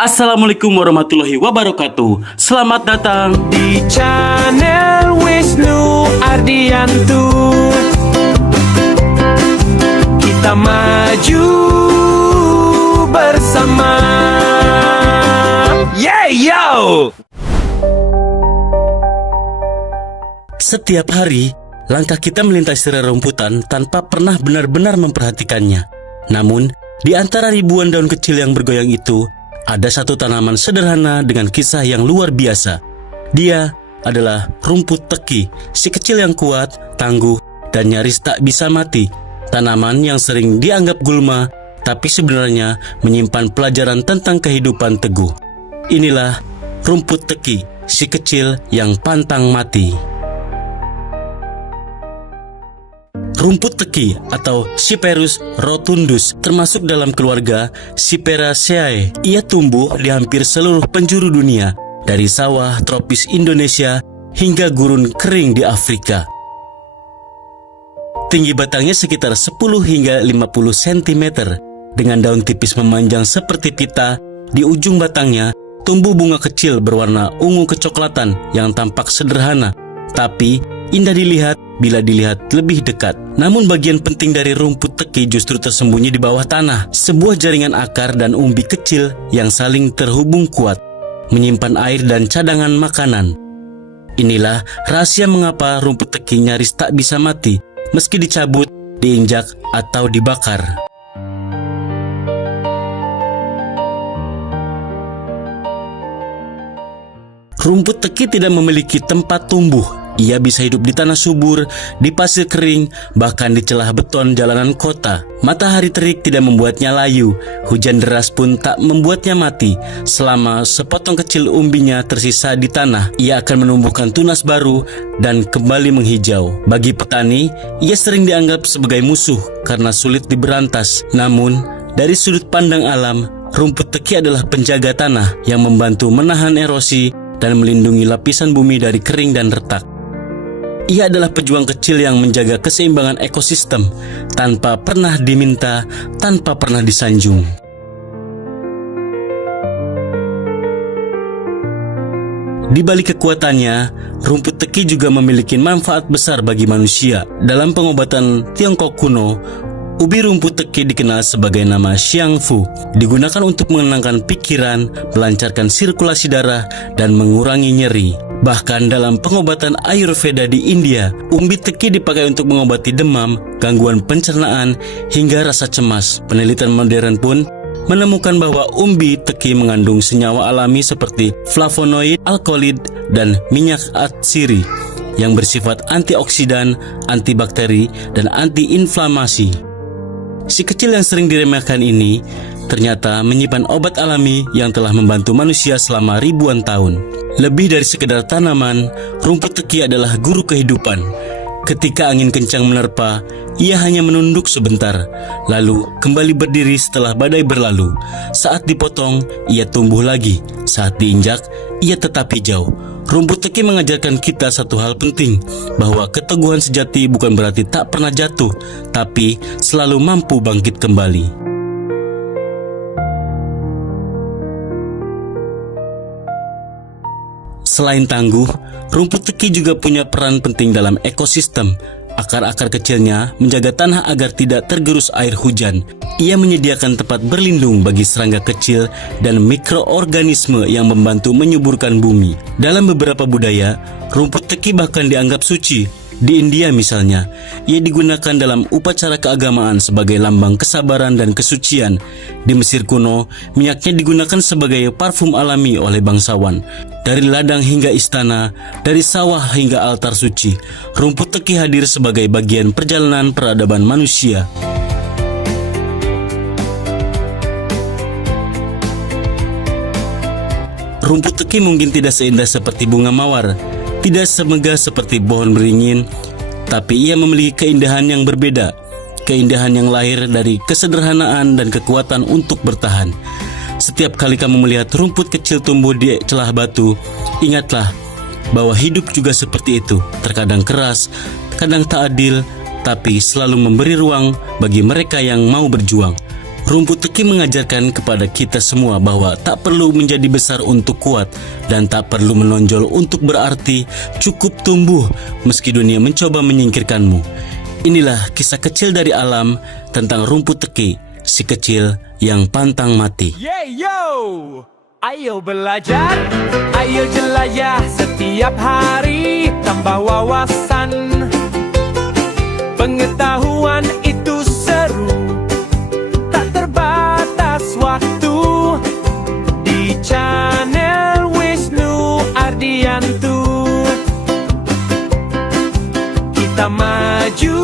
Assalamualaikum warahmatullahi wabarakatuh. Selamat datang di channel Wisnu Ardianto. Kita maju bersama. Yeah yo. Setiap hari, langkah kita melintasi rerumputan tanpa pernah benar-benar memperhatikannya. Namun, di antara ribuan daun kecil yang bergoyang itu, ada satu tanaman sederhana dengan kisah yang luar biasa. Dia adalah rumput teki, si kecil yang kuat, tangguh, dan nyaris tak bisa mati. Tanaman yang sering dianggap gulma, tapi sebenarnya menyimpan pelajaran tentang kehidupan teguh. Inilah rumput teki, si kecil yang pantang mati. Rumput teki atau Cyperus rotundus termasuk dalam keluarga Cyperaceae. Ia tumbuh di hampir seluruh penjuru dunia, dari sawah tropis Indonesia hingga gurun kering di Afrika. Tinggi batangnya sekitar 10 hingga 50 cm, dengan daun tipis memanjang seperti pita. Di ujung batangnya tumbuh bunga kecil berwarna ungu kecoklatan yang tampak sederhana, tapi indah dilihat bila dilihat lebih dekat. Namun bagian penting dari rumput teki justru tersembunyi di bawah tanah. Sebuah jaringan akar dan umbi kecil yang saling terhubung kuat, menyimpan air dan cadangan makanan. Inilah rahasia mengapa rumput teki nyaris tak bisa mati, meski dicabut, diinjak, atau dibakar. Rumput teki tidak memiliki tempat tumbuh. Ia bisa hidup di tanah subur, di pasir kering, bahkan di celah beton jalanan kota. Matahari terik tidak membuatnya layu, hujan deras pun tak membuatnya mati. Selama sepotong kecil umbinya tersisa di tanah, ia akan menumbuhkan tunas baru dan kembali menghijau. Bagi petani, ia sering dianggap sebagai musuh karena sulit diberantas. Namun, dari sudut pandang alam, rumput teki adalah penjaga tanah yang membantu menahan erosi dan melindungi lapisan bumi dari kering dan retak. Ia adalah pejuang kecil yang menjaga keseimbangan ekosistem tanpa pernah diminta, tanpa pernah disanjung. Di balik kekuatannya, rumput teki juga memiliki manfaat besar bagi manusia. Dalam pengobatan Tiongkok kuno, ubi rumput teki dikenal sebagai nama Xiangfu, digunakan untuk menenangkan pikiran, melancarkan sirkulasi darah, dan mengurangi nyeri. Bahkan dalam pengobatan Ayurveda di India, umbi teki dipakai untuk mengobati demam, gangguan pencernaan, hingga rasa cemas. Penelitian modern pun menemukan bahwa umbi teki mengandung senyawa alami seperti flavonoid, alkaloid, dan minyak atsiri yang bersifat antioksidan, antibakteri, dan antiinflamasi. Si kecil yang sering diremehkan ini ternyata menyimpan obat alami yang telah membantu manusia selama ribuan tahun. Lebih dari sekedar tanaman, rumput teki adalah guru kehidupan. Ketika angin kencang menerpa, ia hanya menunduk sebentar, lalu kembali berdiri setelah badai berlalu. Saat dipotong, ia tumbuh lagi. Saat diinjak, ia tetap hijau. Rumput teki mengajarkan kita satu hal penting, bahwa keteguhan sejati bukan berarti tak pernah jatuh, tapi selalu mampu bangkit kembali. Selain tangguh, rumput teki juga punya peran penting dalam ekosistem. Akar-akar kecilnya menjaga tanah agar tidak tergerus air hujan. Ia menyediakan tempat berlindung bagi serangga kecil dan mikroorganisme yang membantu menyuburkan bumi. Dalam beberapa budaya, rumput teki bahkan dianggap suci. Di India misalnya, ia digunakan dalam upacara keagamaan sebagai lambang kesabaran dan kesucian. Di Mesir kuno, minyaknya digunakan sebagai parfum alami oleh bangsawan. Dari ladang hingga istana, dari sawah hingga altar suci, rumput teki hadir sebagai bagian perjalanan peradaban manusia. Rumput teki mungkin tidak seindah seperti bunga mawar, tidak semegah seperti pohon beringin, tapi ia memiliki keindahan yang berbeda. Keindahan yang lahir dari kesederhanaan dan kekuatan untuk bertahan. Setiap kali kamu melihat rumput kecil tumbuh di celah batu, ingatlah bahwa hidup juga seperti itu. Terkadang keras, kadang tak adil, tapi selalu memberi ruang bagi mereka yang mau berjuang. Rumput teki mengajarkan kepada kita semua bahwa tak perlu menjadi besar untuk kuat dan tak perlu menonjol untuk berarti, cukup tumbuh meski dunia mencoba menyingkirkanmu. Inilah kisah kecil dari alam tentang rumput teki, si kecil yang pantang mati. Yeah, yo! Ayo belajar, ayo jelajah setiap hari, tambah wawasan. Pengetahuan itu seru, tak terbatas waktu. Di channel Wisnu Ardiantu kita maju